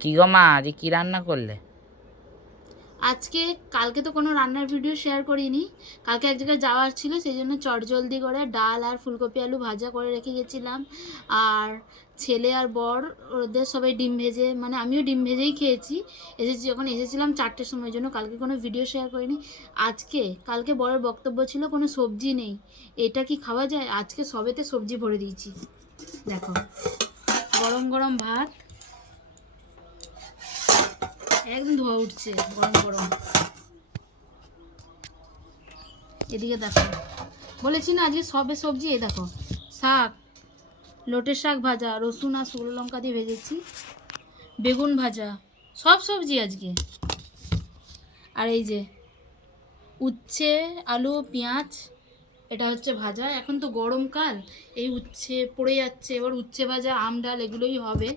কি গো মা, আজ কি রান্না করলে? আজকে কালকে তো কোনো রান্নার ভিডিও শেয়ার করিনি। কালকে এক জায়গায় যাওয়ার ছিল, সেই জন্য চটজলদি করে ডাল আর ফুলকপি আলু ভাজা করে রেখে গেছিলাম। আর ছেলে আর বর ওদের সবাই ডিম ভেজে, মানে আমিও ডিম ভেজেই খেয়েছি। যখন এসেছিলাম 4টের সময়, জন্য কালকে কোনো ভিডিও শেয়ার করিনি। কালকে বরের বক্তব্য ছিল কোনো সবজি নেই, এটা কি খাওয়া যায়? আজকে সবেতে সবজি ভরে দিয়েছি। দেখো, গরম গরম ভাত, একদম ধোয়া উঠছে গরম গরম। এদিকে দেখো, বলেছি না আজকে সবে সবজি। এ দেখো, শাক, লোটের শাক ভাজা, রসুন আর শুকনো লঙ্কা দিয়ে ভেজেছি, বেগুন ভাজা, সব সবজি আজকে। আর এই যে উচ্ছে, আলু, পেঁয়াজ, এটা হচ্ছে ভাজা। এখন তো গরমকাল, এই উচ্ছে পড়ে যাচ্ছে, এবার উচ্ছে ভাজা, আম ডাল এগুলোই হবে।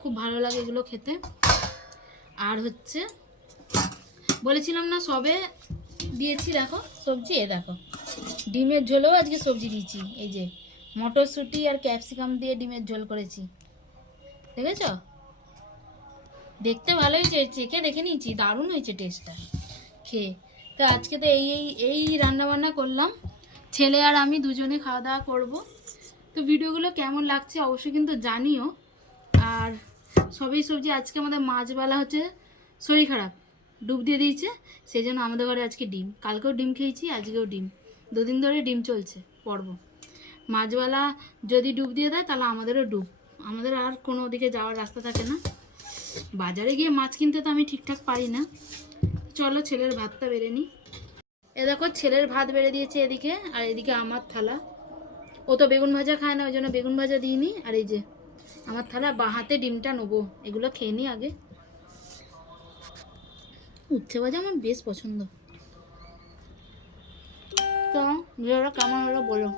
খুব ভালো লাগে এগুলো খেতে। আর হচ্ছে বলেছিলাম না সবে দিয়েছি, দেখো সবজি। এ দেখো, ডিমের ঝোলেও আজকে সবজি দিয়েছি। এই যে মটরশুঁটি আর ক্যাপসিকাম দিয়ে ডিমের ঝোল করেছি, দেখেছ? দেখতে ভালোই চেখে দেখে নিয়েছি, দারুণ হয়েছে টেস্টটা খেয়ে। তো আজকে তো এই রান্না বান্না করলাম, ছেলে আর আমি দুজনে খাওয়া দাওয়া করবো। তো ভিডিওগুলো কেমন লাগছে অবশ্যই কিন্তু জানিও। আর সবই সবজি। আজকে আমাদের মাছবালা হচ্ছে শরীর খারাপ, ডুব দিয়ে দিয়েছে, সেই জন্য আমাদের ঘরে আজকে ডিম। কালকেও ডিম খেয়েছি, আজকেও ডিম, দুদিন ধরে ডিম চলছে পর্ব। মাছওয়ালা যদি ডুব দিয়ে দেয় তাহলে আমাদেরও ডুব, আমাদের আর কোনো দিকে যাওয়ার রাস্তা থাকে না। বাজারে গিয়ে মাছ কিনতে তো আমি ঠিকঠাক পারি না। চলো ছেলের ভাতটা বেড়ে নিই। এ দেখো, ছেলের ভাত বেড়ে দিয়েছে এদিকে, আর এদিকে আমার থালা। ও তো বেগুন ভাজা খায় না, ওই জন্য বেগুন ভাজা দিইনি। আর এই যে আমার থালা, বাঁ হাতে ডিমটা নেবো, এগুলো খেয়ে নিই আগে। উচ্ছে ভাজা আমার বেশ পছন্দ। তো ভিডিওটা কেমন হলো বলো।